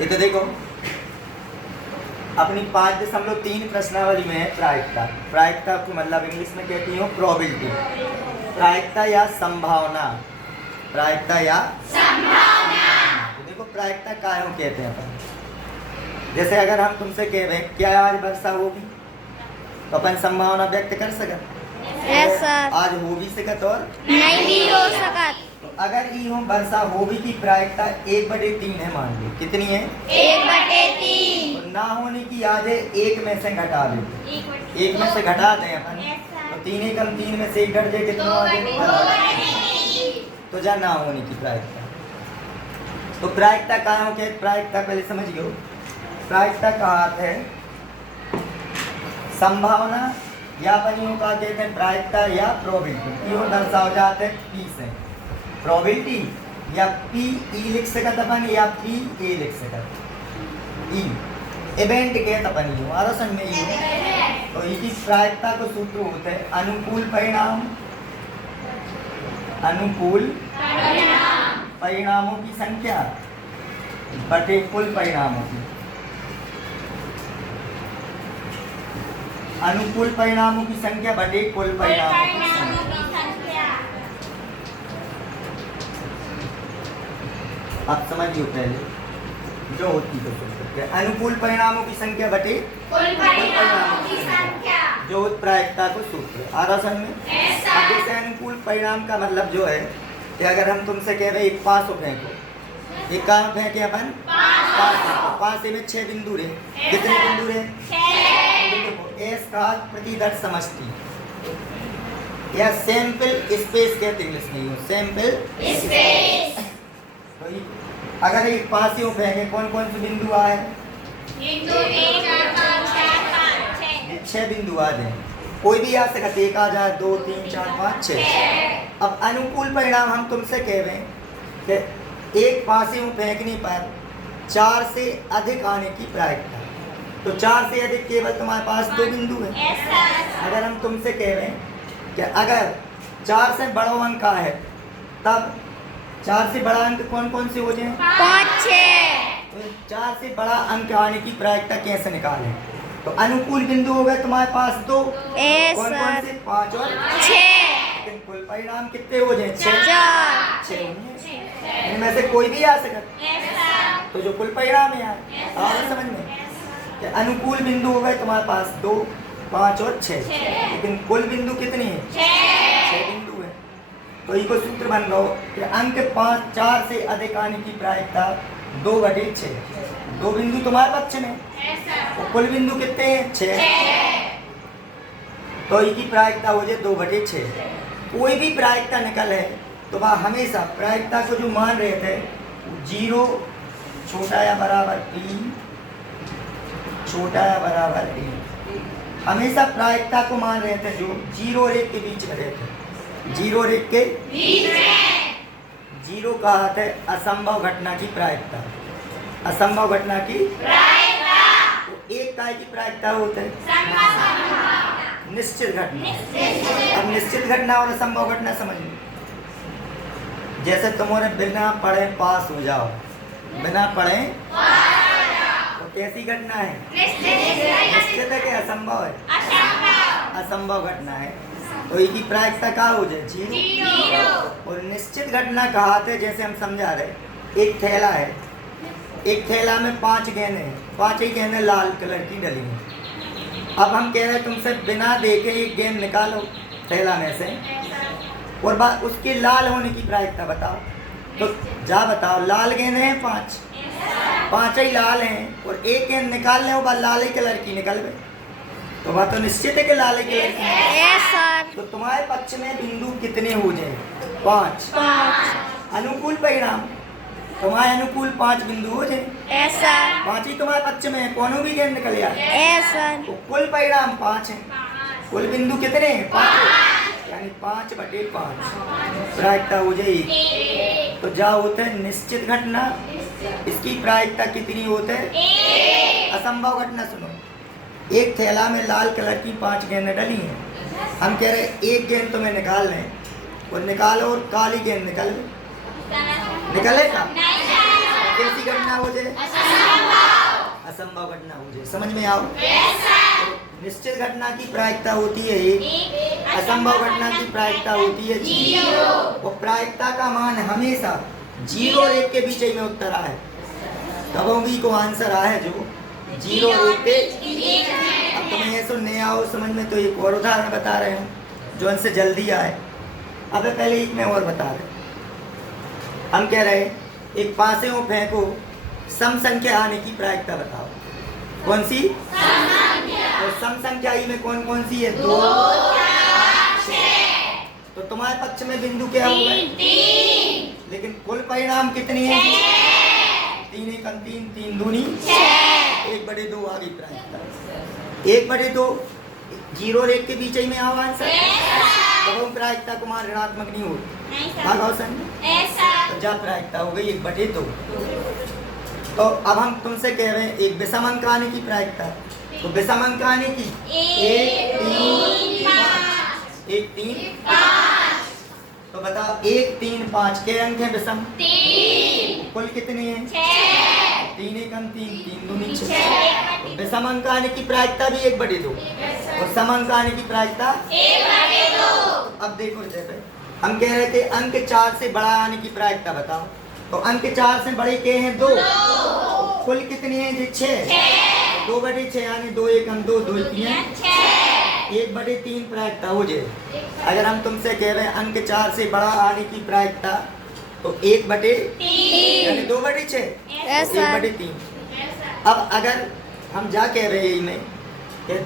ये तो देखो अपनी 5.3 प्रश्नावली में है प्रायिकता। प्रायिकता को मतलब इंग्लिश में कहती हूँ प्रोबेबिलिटी। प्रायिकता या संभावना, प्रायिकता या संभावना। तो देखो प्रायिकता काहे को कहते हैं अपन। जैसे अगर हम तुमसे कह रहे हैं क्या आज वर्षा होगी, तो अपन संभावना व्यक्त कर सकत। Yes sir. आज हो भी सकत और नहीं भी हो सकत। तो अगर ई हो वर्षा हो भी की प्रायिकता 1/3 है, मान लो कितनी है 1/3। तो ना होने की याद है 1 में से घटा दे, 1 में से घटा दें अपन तो 3 एकम 3 में से 1 घट जाए कितना आ जाए, तो जा ना होने की प्रायिकता। तो प्रायिकता कहाँ हो के प्रायिकता पहले समझ गयो। प्रायिकता का अर्थ है संभावना या बनियों का कहते हैं प्रायिकता या प्रोबेबिलिटी। यो दर्शाओ जाते हैं पी से, प्रोबेबिलिटी या पी ई लिख सकत अपन या पी ए लिख सकत। ई इवेंट के अपन यो आरो संग में यो तो ई की प्रायिकता को सूत्र होते हैं अनुकूल परिणाम, अनुकूल परिणामों की संख्या बटे कुल परिणामों की, अनुकूल परिणामों की संख्या बटे कुल परिणामों की संख्या। आप समझिए पहले जो होती तो सकते अनुकूल परिणामों की संख्या बटे कुल परिणामों की संख्या, जो प्रायिकता को सूत्र आरासन में। अब जैसे अनुकूल परिणाम का मतलब जो है कि अगर हम तुमसे कह रहे एक 5 फेंको, एक कहाँ फेंके अपन 5 में 6 बिंदु रहे, कितने बिंदु रहे एस का प्रतिदर्श समष्टि या सैंपल स्पेस कहते इंग्लिश में, सैंपल स्पेस। तो अगर एक 5 ही फेंके कौन कौन से बिंदु आए, 6 बिंदु आ जाए, कोई भी आ सकता, 1 आ जाए, 2 3 4 5 6। अब अनुकूल परिणाम हम तुमसे कह रहे हैं कि एक 5 ही फेंकने पर 4 से अधिक आने की प्रायिकता। तो 4 से अधिक केवल तुम्हारे पास 2 बिंदु है। अगर हम तुमसे कह रहे हैं कि अगर 4 से बड़ा अंक का है तब 4 से बड़ा अंक कौन कौन से हो जाए 5 6। तो 4 से बड़ा अंक आने की प्रायिकता कैसे निकालें। तो अनुकूल बिंदु हो गए तुम्हारे पास 2, कौन कौन से 5 और 6। लेकिन कुल परिणाम कितने हो जाए 6 इनमें से कोई भी आ सकता। तो जो कुल परिणाम है यार समझ में कि अनुकूल बिंदु हो गए तुम्हारे पास 2 5 और 6, लेकिन कुल बिंदु कितनी है 6 बिंदु है। तो इको सूत्र बन रहा हो कि अंक 5 4 से अधिक आने की प्रायिकता 2/6। 2 बिंदु तुम्हारे पक्ष में तो कुल बिंदु कितने हैं 6। तो इसकी प्रायिकता हो जाए 2/6। कोई भी प्रायिकता निकल है तो वह हमेशा प्रायिकता को जो मान रहे थे 0 छोटा या बराबर p छोटा या बराबर a, हमेशा प्रायिकता को मान रहे थे जो 0 और 1 के बीच में रहते। 0 और 1 के बीच में 0 का अर्थ है असंभव घटना की प्रायिकता, असंभव घटना की प्रायिकता। तो 1 काय की प्रायिकता होते है निश्चित घटना। अब निश्चित घटना और असंभव घटना समझ लो। जैसे तुम्हारे बिना पढ़े पास हो जाओ, बिना पढ़े तो कैसी घटना है निश्चित है कि असंभव है, असंभव घटना है। तो इसकी प्रायिकता क्या हो जाए 0। और निश्चित घटना कहा थे जैसे हम समझा रहे एक थैला है, एक थैला में 5 गेंदें हैं, 5 ही गेंदें लाल कलर की डली हैं। अब हम कह रहे हैं तुमसे बिना देखे एक गेंद निकालो थैला में से और बाद उसके लाल होने की प्रायिकता बताओ। तो जा बताओ लाल गेंदें हैं 5 ही लाल हैं और एक गेंद निकाल लें वो लाल ही कलर की निकल गए, तो वह तो निश्चित है कि लाल ही कलर की। तो तुम्हारे पक्ष में बिंदु कितने हो जाए 5। अनुकूल परिणाम तुम्हारे अनुकूल 5 बिंदु हो जाए 5 ही तुम्हारे पक्ष में है, कोनो भी गेंद निकल जाए। तो कुल परिणाम 5 है, कुल बिंदु कितने हैं 5, यानी 5/5 प्रायिकता हो जाएगी। तो जा होते हैं निश्चित घटना, इसकी प्रायिकता कितनी होते है असंभव घटना। सुनो एक थैला में लाल कलर की 5 गेंदें डली हैं, हम कह रहे एक गेंद तुम्हें निकाल लें और निकालो और काली गेंद निकलेगा कैसी घटना हो जाए? असंभव घटना हो जाए। समझ में आओ? तो निश्चित घटना की प्रायिकता होती है 1, असंभव घटना की प्रायिकता होती है 0। वो प्रायिकता का मान हमेशा 0 और 1 के बीच ही में उत्तर आए, तब होगी को आंसर आया जो 0 और 1 के। अब तुम्हें ये सुनने आओ समझ में, तो एक और उदाहरण बता रहे हूँ जो उनसे जल्दी आए। अब पहले एक में और बता रहे, हम कह रहे एक पासे हो फेंको, सम संख्या आने की प्रायिकता बताओ। कौन सी? तो सम संख्या ही में कौन कौन सी है? 2, 4, 6। तो तुम्हारे पक्ष में बिंदु क्या होगा? 3। लेकिन कुल परिणाम कितनी है? 3 1 3, 3 दूनी 6। 1/2 आ गई प्रायिकता। 1/2 0 और 1 के बीच ही में आओ आंसर। तो प्रायिकता को मान ऋणात्मक नहीं होती। भागाओ तो जा प्रायिकता हो गई 1/2। तो अब हम तुमसे कह रहे हैं एक विषम अंक आने की प्रायिकता। तो विषम अंक आने की 1 3 5। तो बताओ 1 3 5 के अंक हैं विषम? 3। कुल कितने हैं? 6। 3 1 3, 3 दूनी 6। तो विषम अंक आने की प्रायिकता भी 1/2 और सम अंक आने की प्रायिकता 1/2। अब देखो जैसे हम कह रहे थे अंक 4 से बड़ा आने की प्रायिकता बताओ। तो अंक 4 से बड़े के हैं 2। कुल कितनी है जी? 6। 2/6 यानी 2 1 2 2 3 6। 1/3 प्रायिकता हो जाए। अगर हम तुमसे कह रहे हैं अंक 4 से बड़ा आने की प्रायिकता तो 1/3 यानी 2/6 1/3। अब अगर हम जा कह रहे हैं में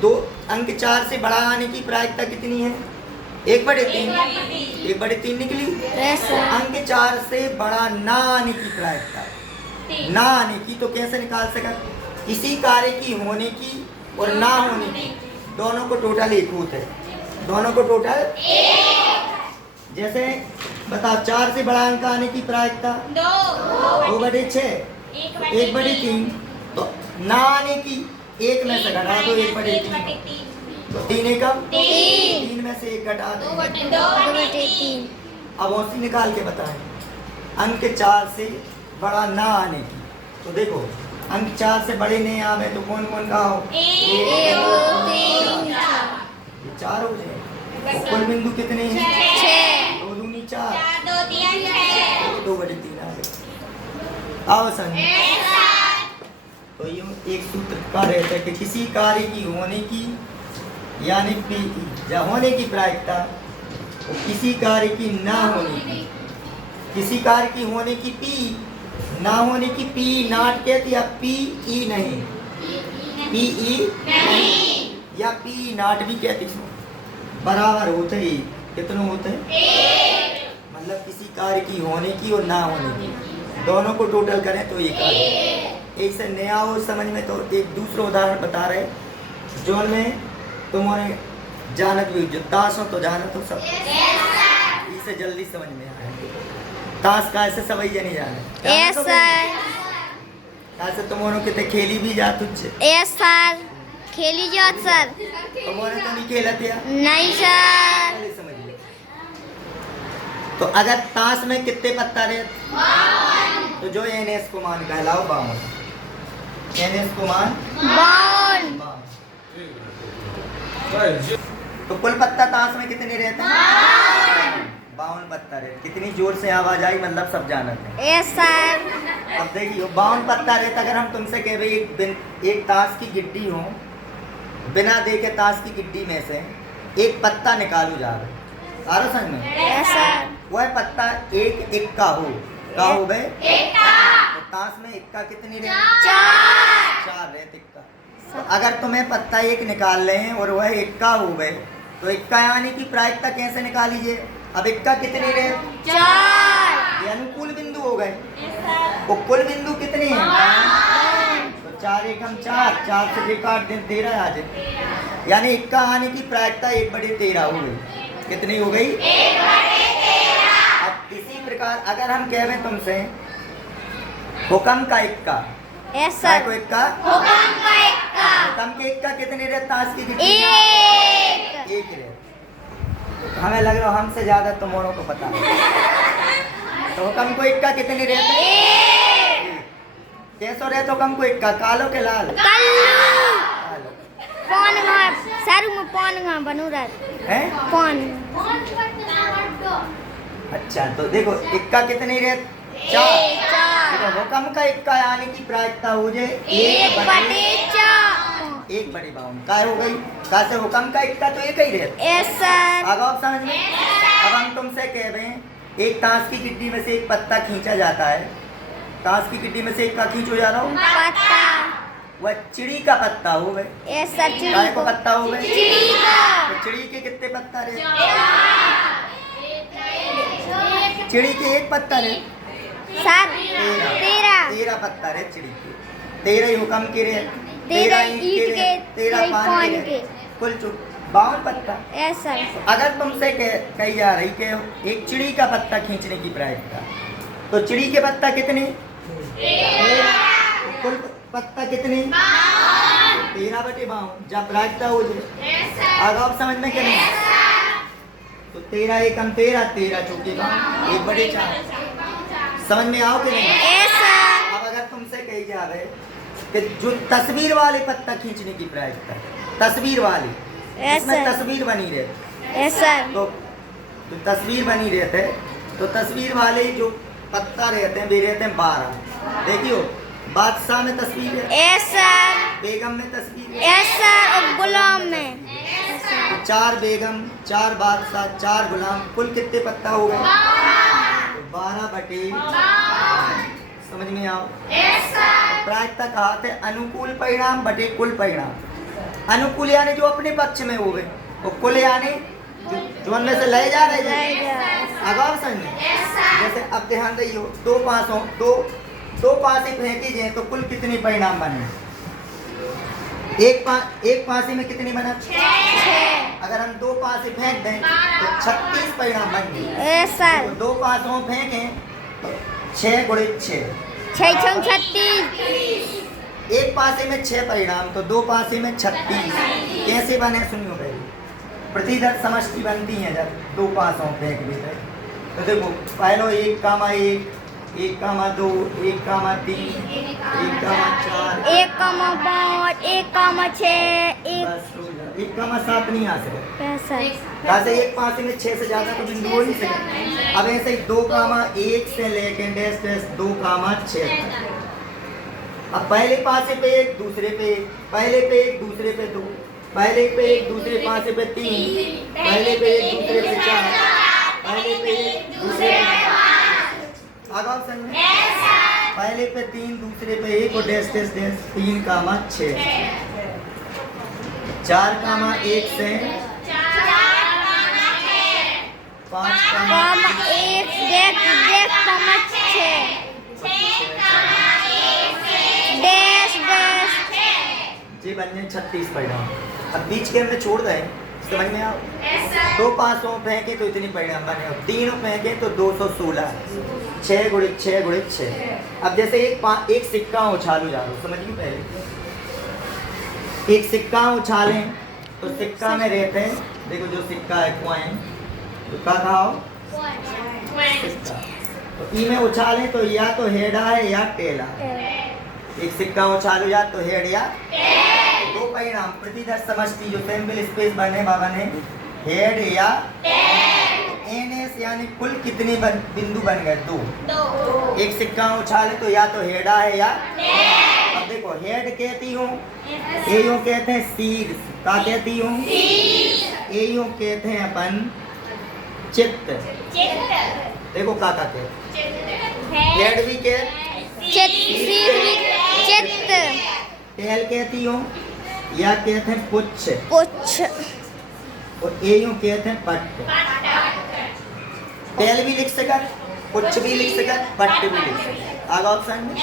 दो अंक 4 से बड़ा आने की प्रायिकता कितनी है? 1/3। 1/3 निकली। अंक 4 से बड़ा ना आने की प्रायिकता, ना आने की तो कैसे निकाल सका? किसी कार्य की होने की और ना होने की दोनों को टोटल 1 होता है। दोनों को टोटल 1। जैसे बताओ 4 से बड़ा अंक आने की प्रायिकता 2/6 1/3। तो ना आने की 1 में से घटा दो 1/3। तो 3 एकम 3 में से 1 घटा दो 2/3। अब औसी निकाल के बताएं अंक 4 से बड़ा ना आने की। तो देखो अंक 4 से बड़े नहीं आवे तो कौन कौन का हो? 1 2 3 4 हो जाए। कुल बिंदु कितने हैं? 6। 2 दूनी 4 2 3 6। 2/3 आ गए। आओ सन तो ये एक सूत्र का रहता है कि किसी कार्य की होने की यानी पी या होने की प्रायिकता और किसी कार्य की ना होने की, किसी कार्य की होने की पी, ना होने की पी नाट कहती या पी ई नहीं, पी ई नहीं या पी नाट भी कहती बराबर होते ही कितने होते हैं? मतलब किसी कार्य की होने की और ना होने की दोनों को टोटल करें तो ये कार्य। ऐसे नया हो समझ में। तो एक दूसरा उदाहरण बता रहे जो में तुम्हारे जानत भी जो ताश हो तो जानत हो सब, इसे जल्दी समझ में आए। ताश का ऐसे सब नहीं जाने ऐसे तुम्हारों कितने खेली भी जा तुझसे खेली जात सर। तुम्हारे तो नहीं खेला था? नहीं सर। समझ लो। तो अगर ताश में कितने पत्ता रहे तो जो एनएस को मान कहलाओ 52। एनएस को मान 52। तो कुल पत्ता ताश में कितने रहते हैं? 52 पत्ता रहते। कितनी जोर से आवाज आई मतलब सब जानते हैं। सर। अब देखिए 52 पत्ता रहता। अगर हम तुमसे कह रहे एक ताश की गिड्डी हो, बिना देखे ताश की गिड्डी में से एक पत्ता निकालू जा रहा सारो संग में वह पत्ता एक इक्का हो का हो गए तो ताश में इक्का कितनी रहती? 4 रहते इक्का। तो अगर तुम्हें पत्ता एक निकाल रहे हैं और वह इक्का हो गए तो इक्का आने की प्रायिकता कैसे निकालीजिए? अब इक्का कितनी रहे? 4। ये अनुकूल बिंदु हो गए। तो कुल बिंदु कितने हैं? तो 4 एकम 4 4 से काट दें 13 आ जाए। यानी इक्का आने की प्रायिकता 1/13 हो गई। कितनी हो गई? 1/13। अब इसी प्रकार अगर हम कह रहे हैं तुमसे हुक्म का इक्का, को इक्का हुक्म के इक्का कितने रहते? ताश की गिट्टी 1 रहते। हमें लग रहा हमसे ज्यादा तुम्हारों को पता है। तो हुक्म को इक्का कितने रहते? कैसो रहे तो कम को इक्का कालो के लाल कल्लू कालो पौन सारू में पौन बनू रहा है। पौन अच्छा तो देखो इक्का कितनी रहे? 4। देखो हुकम का इक्का आने की प्रायिकता हो जाए 1/4 एक बड़ी बाउंड काय हो गई। का से हुकम का इक्का तो एक ही रहे। यस सर अब आप समझ में। अब हम तुमसे कह रहे हैं एक ताश की गिड्डी में से एक पत्ता खींचा जाता है। ताश की गिड्डी में से एक का खींचो जा रहा हूँ, पत्ता वह चिड़ी का पत्ता हो गए। यस सर काय चिड़ी को को पत्ता हो गए? चिड़ी को तो चिड़ी के कितने पत्ता रहे? चिड़ी के एक पत्ता रहे। सर 13 पत्ता रहे चिड़ी के। 13 ही हुकम के रहे, 13 ईंट ईंट के, 13 13 पान पान के के। कुल 52 पत्ता। यस सर अगर तुमसे कही जा रही कि एक चिड़ी का पत्ता खींचने की प्रायिकता, तो चिड़ी के पत्ता कितने? 13। कुल पत्ता कितने? 13/52 जब प्रायिकता हो जाए। अगर आप समझ में क्या नहीं तो 13 एकम 13 13 चौके 1/4 समझ में आओ कि नहीं? यस सर अब अगर तुमसे कही जा रहे कि जो तस्वीर वाले पत्ता खींचने की प्रायिकता, तस्वीर वाली यस इसमें सर तस्वीर बनी रहे यस सर तो तस्वीर बनी रहते तो तस्वीर वाले जो पत्ता रहते हैं वे रहते हैं 12। देखियो बादशाह में तस्वीर है, यस सर बेगम में तस्वीर है, यस सर और गुलाम में तो 4 बेगम 4 बादशाह 4 गुलाम कुल कितने पत्ता हो गए? 12/12 समझ में आओ। प्रायिकता कहा थे अनुकूल परिणाम बटे कुल परिणाम। अनुकूल यानी जो अपने पक्ष में हो गए और कुल यानी जो उनमें से ले जा रहे हैं। अगर समझ जैसे अब ध्यान रही हो दो पासे फेंकी जाए तो कुल कितने परिणाम बने? एक पासे में कितनी बना? 6। अगर हम 2 पासे फेंक दें तो 36 परिणाम बन गए। यस सर तो 2 पासों फेंकें तो 6 × 6 6 36 एक पासे में 6 परिणाम तो 2 पासे में 36 कैसे बने सुनियो पहले। प्रतिदर समष्टि बनती है जब 2 पासों फेंक देते तो देखो पहलो 1, 1, 2, 1, 3, 1, 4 1,5 1,6 बस हो गया। 1,7 नहीं आ सकता। यस सर कैसे एक पासे में 6 से ज्यादा तो बिंदु हो नहीं सकते। अब ऐसे ही 2,1 से लेके डैश 2,6 अब पहले पासे पे 1 दूसरे पे 1 पहले पे 1 दूसरे पे 2 पहले पे 1 दूसरे पासे पे 3 पहले पे 1 दूसरे पे 4 पहले पे 1 दूसरे पे 5 आगे समझ पहले पे 3 दूसरे पे 1 और डैश 3,6 4,1 से 5,1 देख 6 डैश जी बन जाए 36 परिणाम। अब बीच के हमने छोड़ दें समझ में आओ। 2 पासों फेंके तो इतनी परिणाम बने और 3 फेंके तो 216 6 × 6 × 6। अब जैसे एक सिक्का उछालो जा रहा हूँ समझिए पहले एक सिक्का उछालें तो सिक्का में रहते हैं देखो जो सिक्का है कॉइन तो क्या खाओ सिक्का तो ई में उछालें तो या तो हेडा है या टेला। एक सिक्का उछालो या तो हेड या 2 परिणाम प्रतिदर समष्टि जो सैंपल स्पेस बने हेड या एनएस यानी कुल कितने बिंदु बन गए? 2। एक सिक्का उछाले तो या तो हेडा है या अब देखो हेड कहती हूँ ए यूँ कहते हैं शीर्ष का कहती हूँ ए यूँ कहते हैं अपन चित्त देखो का कहते हेड भी चित्त टेल कहती हूँ या कहते हैं पुच्छ पुच्छ और ए यूँ कहते हैं पट्ट। टेल भी लिख सकत पुच्छ भी लिख सकत पट्ट भी लिख सकत। आगे ऑप्शन में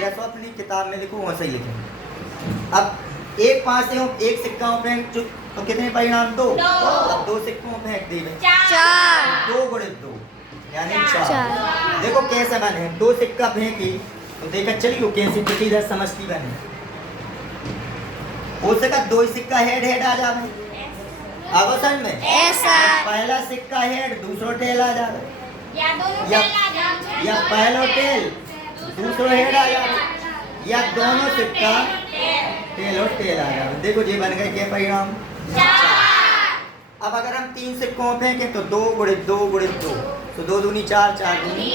जैसा अपनी किताब में लिखो वैसे ही लिखें। अब एक पास एक सिक्का फेंक तो कितने परिणाम? 2। अब 2 सिक्कों फेंक दी 4 2 × 2 यानी 4। देखो कैसे बने 2 सिक्का फेंकी तो देखा चलिए कैसी प्रतिदर समष्टि बने। हो सका 2 सिक्का हेड आ जावे अवसर में पहला सिक्का हेड दूसरो टेल आ जावे या पहलो टेल दूसरो हेड आ जावे या दोनों सिक्का टेल और टेल आ जाए। देखो ये बन गए क्या परिणाम? अब अगर हम 3 सिक्कों फेंकें तो 2 गुणित 2 गुणित 2, तो 2 दूनी 4, 4 दूनी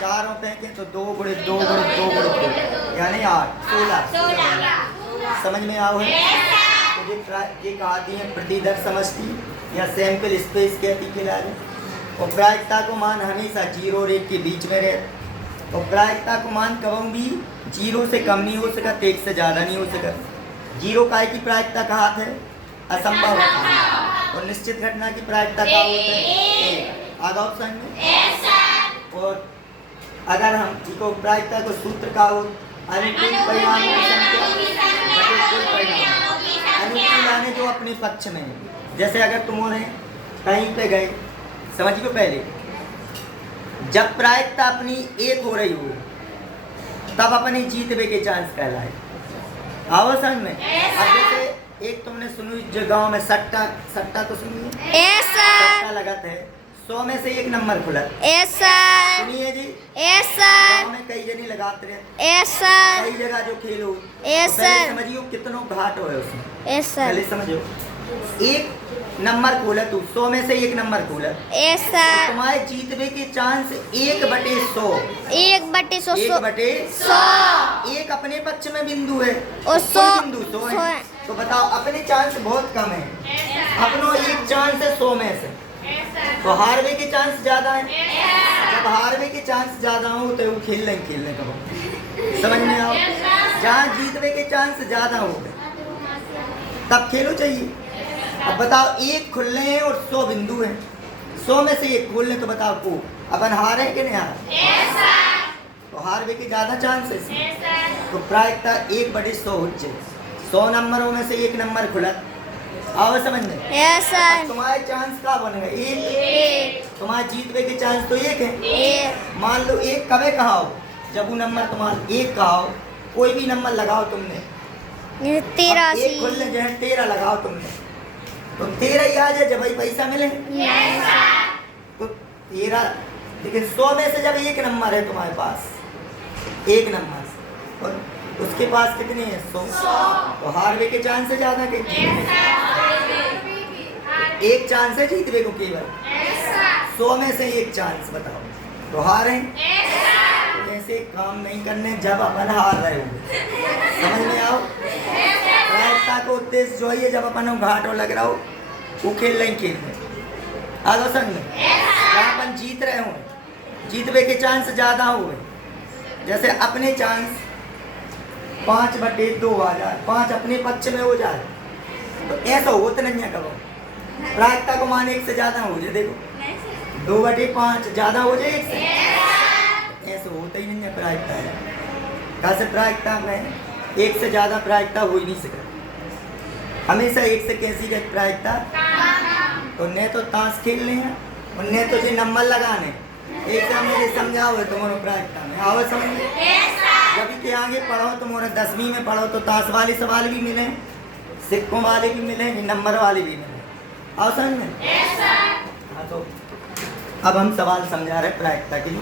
4 फेंकें तो 2 गुणित 2 गुणित 2 गुणित 2 यानी 8, 16। समझ में आओ है? तो ये कहती है प्रतिदर समष्टि या सैंपल स्पेस कहती कहलाती। और प्रायिकता को मान हमेशा 0 और 1 के बीच में रहे। और प्रायिकता को मान कभी भी 0 से कम नहीं हो सका, 1 से ज़्यादा नहीं हो सका। 0 काय की प्रायिकता कहा है? असंभव। और निश्चित घटना की प्रायिकता क्या होता है? आधा ऑप्शन में। और अगर हम को प्रायिकता को सूत्र का हो अनुकूल परिणाम की संख्या प्रतिकूल परिणाम। अनुकूल यानी जो अपने पक्ष में है। जैसे अगर तुमने कहीं पे गए, समझिए पहले जब प्रायिकता अपनी 1 हो रही हो तब अपनी जीतने के चांस कहलाए। आओ समझ में। अब जैसे एक तुमने सुनी जो गांव में सट्टा तो सुनिए, सट्टा लगाते हैं, 100 में से 1 नंबर खुला। सुनिए जी, गांव में कई जने लगाते रहे, कई जगह जो खेलो तो समझियो कितनों घाट हो उसमें। पहले समझो 1 नंबर खोला, तू 100 में से 1 नंबर खोला, तो तुम्हारे जीतने के चांस 1/100। 1/100। एक अपने पक्ष में बिंदु है और 100 बिंदु 100 है। तो बताओ अपने चांस बहुत कम है, अपनो 1 चांस है 100 में से, तो हारवे के चांस ज्यादा है। जब हारवे के चांस ज्यादा हो तो वो खेलने कब समझ में आओ। जहाँ जीतने के चांस ज्यादा हो गए तब खेलो चाहिए। अब बताओ 1 खुलने हैं और 100 बिंदु हैं, 100 में से 1 खोलने, तो बताओ को अपन हारे कि नहीं हारे? तो हारवे के ज्यादा चांस है। तो प्रायिकता 1/100 हो जाए। 100 नंबरों में से 1 नंबर खुला। आओ समझ में। तुम्हारे चांस का बन गए 1। तुम्हारे जीतने के चांस तो 1 है। मान लो 1 कभी कहा हो, जब वो नंबर तुम्हारा 1 कहा हो, कोई भी नंबर लगाओ तुमने, 1 खुलने जो है 13 लगाओ तुमने, तो 13 ही आ जाए जब भाई पैसा मिले। तो 13, लेकिन 100 में से जब 1 नंबर है तुम्हारे पास, 1 नंबर, और उसके पास कितने हैं? 100। तो हारवे के चांस से ज्यादा के 1 चांस है जीतने को केवल, 100 में से 1 चांस। बताओ तो हारे। तो ऐसे काम नहीं करने जब अपन हार रहे हो। समझ में आओ। प्रायिकता को उद्देश्य जो है जब अपन घाटों लग रहा हो वो खेल नहीं खेलने। आगे संग में जहाँ अपन जीत रहे हो, जीतने के चांस ज्यादा हुए, जैसे अपने चांस 5/2 आ जाए, 5 अपने पक्ष में हो जाए, तो ऐसा होता नहीं है कब। प्रायिकता को मान 1 से ज्यादा हो जाए, देखो 2/5 ज्यादा हो जाए 1 से, ऐसा होता ही नहीं है प्रायिकता है। कैसे प्रायिकता में 1 से ज्यादा प्रायिकता हो ही नहीं सकता। हमेशा 1 से कैसी गई प्रायिकता? तो न तो ताश खेलने हैं और न तो जो नंबर लगाने। एक से हमने समझाओ तुम्हारे प्रायिकता में आओ समझ में। जब के आगे पढ़ो तुम्हारे 10वीं में पढ़ो तो ताश वाले सवाल भी मिले, सिक्कों वाले भी मिले, नंबर वाले भी मिले। आओ समझ में। हाँ, तो अब हम सवाल समझा रहे प्रायिकता के लिए।